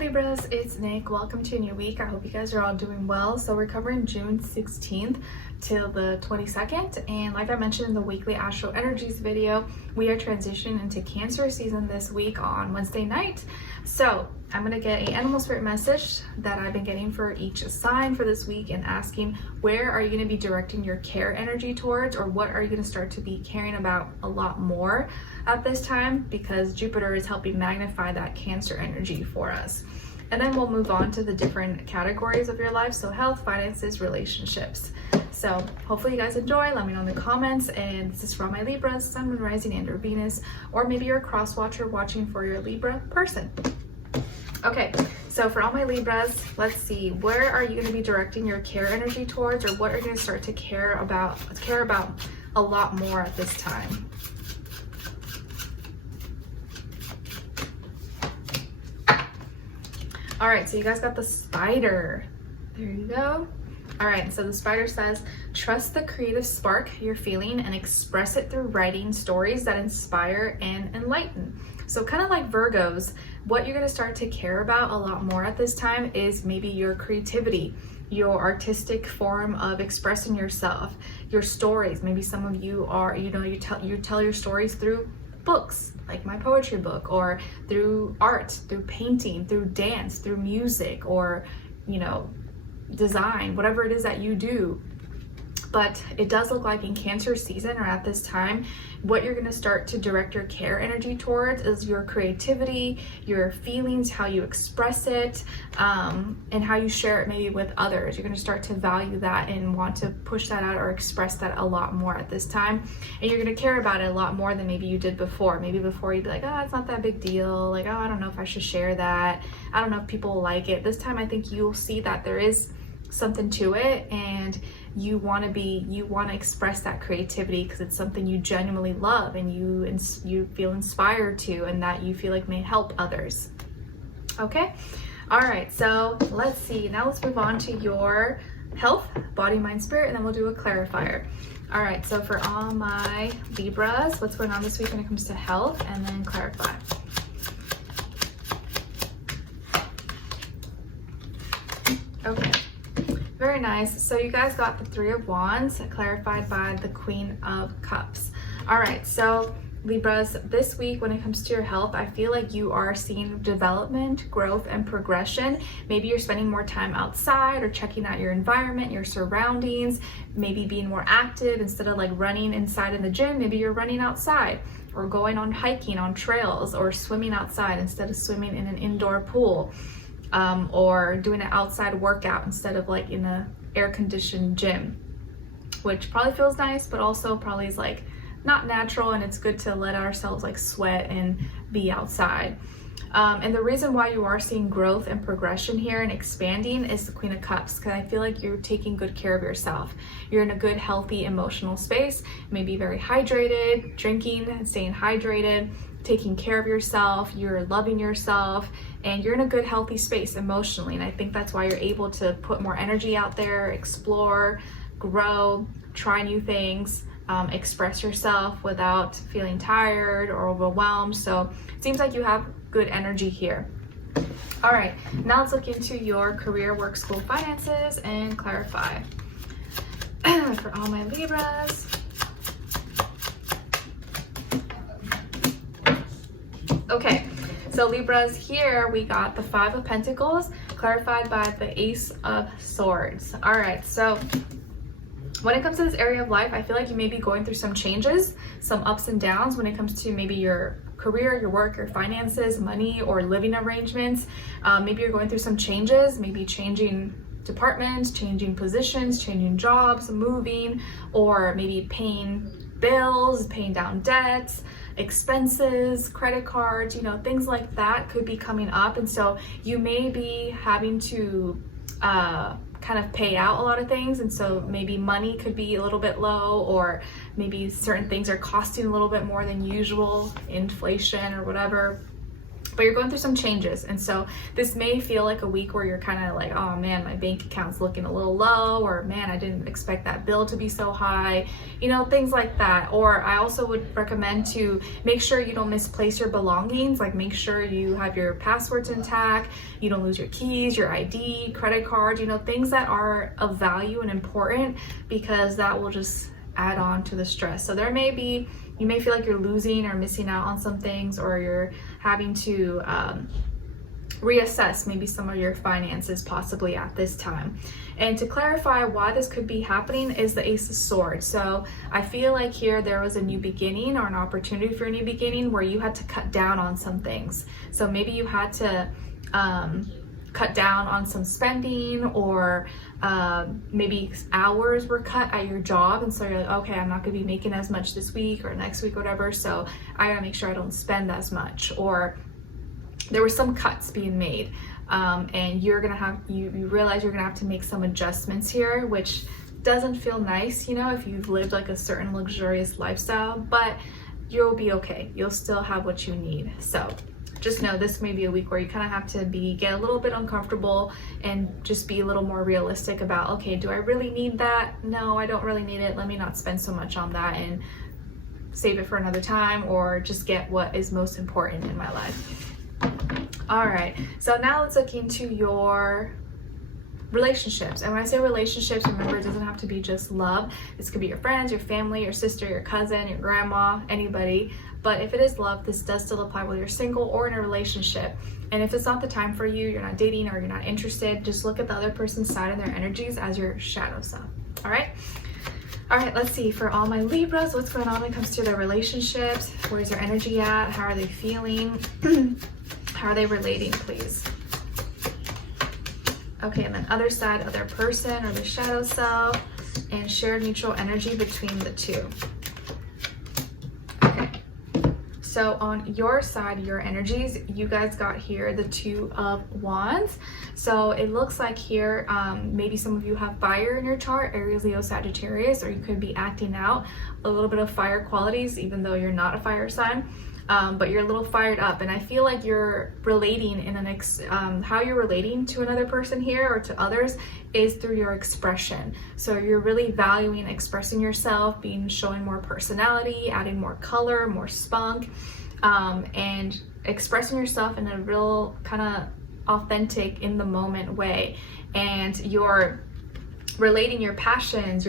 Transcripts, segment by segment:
Libras, it's Nick. Welcome to a new week. I hope you guys are all doing well. So we're covering June 16th till the 22nd, and like I mentioned in the weekly astro energies video, we are transitioning into Cancer season this week on Wednesday night. So I'm gonna get an animal spirit message that I've been getting for each sign for this week and asking, where are you gonna be directing your care energy towards, or what are you gonna start to be caring about a lot more at this time, because Jupiter is helping magnify that Cancer energy for us. And then we'll move on to the different categories of your life, so health, finances, relationships. So hopefully you guys enjoy. Let me know in the comments. And this is for all my Libras, Sun, Moon, Rising, and or Venus, or maybe you're a cross watcher watching for your Libra person. Okay, so for all my Libras, let's see, where are you going to be directing your care energy towards, or what are you going to start to care about a lot more at this time? All right, so you guys got the Spider. There you go. All right, so the Spider says, trust the creative spark you're feeling and express it through writing stories that inspire and enlighten. So kind of like Virgos, what you're gonna start to care about a lot more at this time is maybe your creativity, your artistic form of expressing yourself, your stories. Maybe some of you are, you tell your stories through books, like my poetry book, or through art, through painting, through dance, through music, or design, whatever it is that you do. But it does look like in Cancer season, or at this time, what you're going to start to direct your care energy towards is your creativity, your feelings, how you express it, and how you share it maybe with others. You're going to start to value that and want to push that out or express that a lot more at this time. And you're going to care about it a lot more than maybe you did before. Maybe before you'd be like, oh, it's not that big deal. Like, oh, I don't know if I should share that. I don't know if people will like it. This time, I think you'll see that there is something to it, and you want to express that creativity because it's something you genuinely love and you feel inspired to, and that you feel like may help others. Okay, all right, so let's see, now let's move on to your health, body, mind, spirit, and then we'll do a clarifier. All right, so for all my Libras, what's going on this week when it comes to health, and then clarify. Okay, very nice. So you guys got the Three of Wands clarified by the Queen of Cups. All right, so Libras, this week when it comes to your health, I feel like you are seeing development, growth, and progression. Maybe you're spending more time outside or checking out your environment, your surroundings, maybe being more active instead of like running inside in the gym. Maybe you're running outside, or going on hiking on trails, or swimming outside instead of swimming in an indoor pool. Or doing an outside workout instead of like in a air-conditioned gym, which probably feels nice, but also probably is like not natural, and it's good to let ourselves like sweat and be outside. And the reason why you are seeing growth and progression here and expanding is the Queen of Cups, because I feel like you're taking good care of yourself. You're in a good, healthy, emotional space, maybe very hydrated, drinking and staying hydrated, taking care of yourself, you're loving yourself, and you're in a good, healthy space emotionally. And I think that's why you're able to put more energy out there, explore, grow, try new things, express yourself without feeling tired or overwhelmed. So it seems like you have good energy here. All right, now let's look into your career, work, school, finances, and clarify. For all my Libras. Okay, so Libras, here we got the Five of Pentacles clarified by the Ace of Swords. All right, so when it comes to this area of life, I feel like you may be going through some changes, some ups and downs when it comes to maybe your career, your work, your finances, money, or living arrangements. Maybe you're going through some changes, maybe changing departments, changing positions, changing jobs, moving, or maybe paying bills, paying down debts, expenses, credit cards, things like that could be coming up. And so you may be having to kind of pay out a lot of things, and so maybe money could be a little bit low, or maybe certain things are costing a little bit more than usual, inflation or whatever. but you're going through some changes. And so this may feel like a week where you're kind of like, oh man, my bank account's looking a little low, or man, I didn't expect that bill to be so high, you know, things like that. Or I also would recommend to make sure you don't misplace your belongings, like make sure you have your passwords intact, you don't lose your keys, your ID, credit card, you know, things that are of value and important, because that will just add on to the stress. So there may be, you may feel like you're losing or missing out on some things, or you're having to reassess maybe some of your finances possibly at this time. And to clarify why this could be happening is the Ace of Swords. So I feel like here there was a new beginning or an opportunity for a new beginning where you had to cut down on some things. So maybe you had to cut down on some spending, or maybe hours were cut at your job, and so you're like, okay, I'm not gonna be making as much this week or next week, whatever, so I gotta make sure I don't spend as much. Or there were some cuts being made, and you're gonna have, you realize you're gonna have to make some adjustments here, which doesn't feel nice, you know, if you've lived like a certain luxurious lifestyle, but you'll be okay. You'll still have what you need. So just know this may be a week where you kind of have to get a little bit uncomfortable and just be a little more realistic about, okay, do I really need that? No, I don't really need it. Let me not spend so much on that and save it for another time, or just get what is most important in my life. All right, so now let's look into your relationships. And when I say relationships, remember, it doesn't have to be just love. This could be your friends, your family, your sister, your cousin, your grandma, anybody. But if it is love, this does still apply whether you're single or in a relationship. And if it's not the time for you, you're not dating, or you're not interested, just look at the other person's side and their energies as your shadow self. All right? All right, let's see. For all my Libras, what's going on when it comes to their relationships? Where's their energy at? How are they feeling? How are they relating, please? Okay, and then other side of their person or their shadow self, and shared mutual energy between the two. Okay, so on your side, your energies, you guys got here the Two of Wands. So it looks like here, maybe some of you have fire in your chart, Aries, Leo, Sagittarius, or you could be acting out a little bit of fire qualities, even though you're not a fire sign. But you're a little fired up, and I feel like you're relating in how you're relating to another person here or to others is through your expression. So you're really valuing expressing yourself, showing more personality, adding more color, more spunk, and expressing yourself in a real kind of authentic, in the moment way. And you're relating your passions,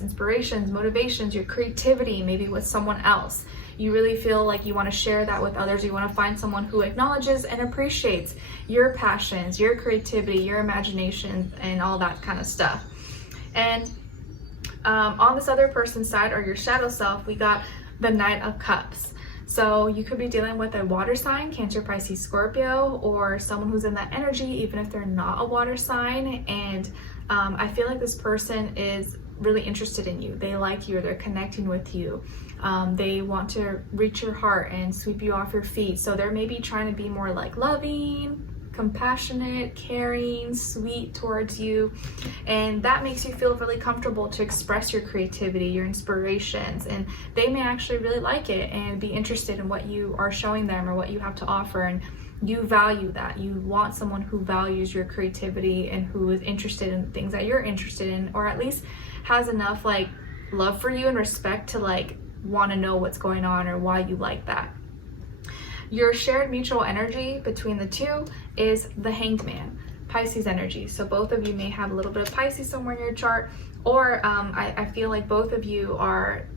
inspirations, motivations, your creativity, maybe with someone else. You really feel like you want to share that with others. You want to find someone who acknowledges and appreciates your passions, your creativity, your imagination, and all that kind of stuff. And on this other person's side, or your shadow self, we got the Knight of Cups. So you could be dealing with a water sign, Cancer, Pisces, Scorpio, or someone who's in that energy, even if they're not a water sign. And I feel like this person is really interested in you. They like you, or they're connecting with you. They want to reach your heart and sweep you off your feet. So they're maybe trying to be more like loving, compassionate, caring, sweet towards you. And that makes you feel really comfortable to express your creativity, your inspirations. And they may actually really like it and be interested in what you are showing them or what you have to offer. And you value that. You want someone who values your creativity and who is interested in things that you're interested in, or at least has enough like love for you and respect to like want to know what's going on or why you like that. Your shared mutual energy between the two is the Hanged Man, Pisces energy. So both of you may have a little bit of Pisces somewhere in your chart, or I feel like both of you are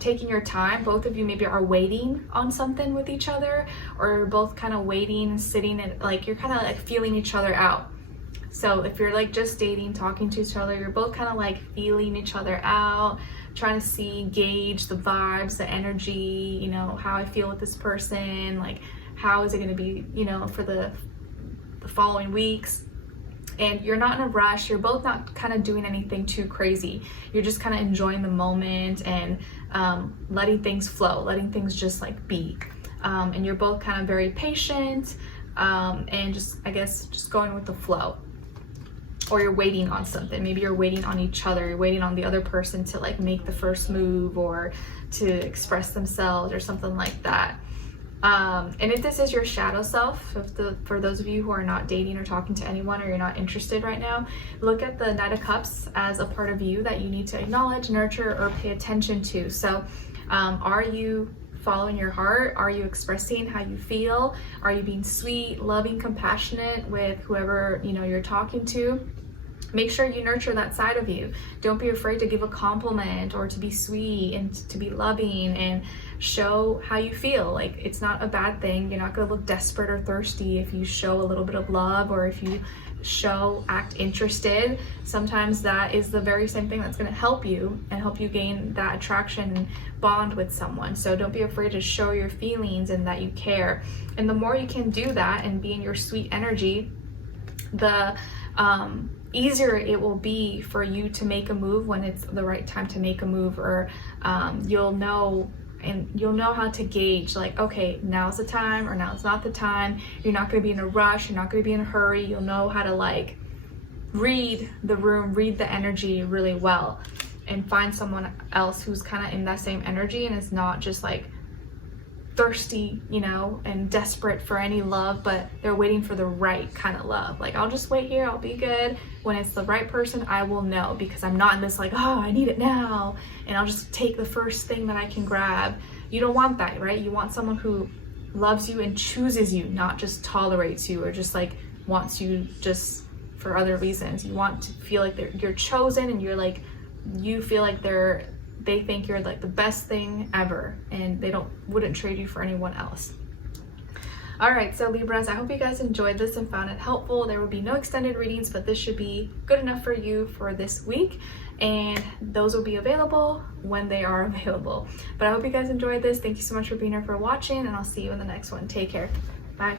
taking your time. Both of you maybe are waiting on something with each other, or both kind of waiting, sitting, and like you're kind of like feeling each other out. So if you're like just dating, talking to each other, you're both kind of like feeling each other out, trying to gauge the vibes, the energy, you know, how I feel with this person, like how is it going to be, you know, for the following weeks. And you're not in a rush. You're both not kind of doing anything too crazy. You're just kind of enjoying the moment and letting things flow, letting things just like be. And you're both kind of very patient and just, I guess, just going with the flow. Or you're waiting on something. Maybe you're waiting on each other. You're waiting on the other person to like make the first move or to express themselves or something like that. And if this is your shadow self, for those of you who are not dating or talking to anyone, or you're not interested right now, look at the Knight of Cups as a part of you that you need to acknowledge, nurture, or pay attention to. So are you following your heart? Are you expressing how you feel? Are you being sweet, loving, compassionate with whoever you're talking to? Make sure you nurture that side of you. Don't be afraid to give a compliment or to be sweet and to be loving and show how you feel. Like, it's not a bad thing. You're not gonna look desperate or thirsty if you show a little bit of love, or if you act interested. Sometimes that is the very same thing that's gonna help you and help you gain that attraction and bond with someone. So don't be afraid to show your feelings and that you care. And the more you can do that and be in your sweet energy, the easier it will be for you to make a move when it's the right time to make a move, or you'll know how to gauge, like, okay, now's the time or now's not the time. You're not going to be in a rush, you're not going to be in a hurry. You'll know how to like read the room, read the energy really well, and find someone else who's kind of in that same energy and is not just like thirsty, and desperate for any love, but they're waiting for the right kind of love. Like, I'll just wait here, I'll be good. When it's the right person, I will know, because I'm not in this like, oh, I need it now, and I'll just take the first thing that I can grab. You don't want that, right? You want someone who loves you and chooses you, not just tolerates you or just like wants you just for other reasons. You want to feel like you're chosen, and you feel like they think you're like the best thing ever, and they wouldn't trade you for anyone else. All right, so Libras, I hope you guys enjoyed this and found it helpful. There will be no extended readings, but this should be good enough for you for this week, and those will be available when they are available. But I hope you guys enjoyed this. Thank you so much for being here, for watching, and I'll see you in the next one. Take care.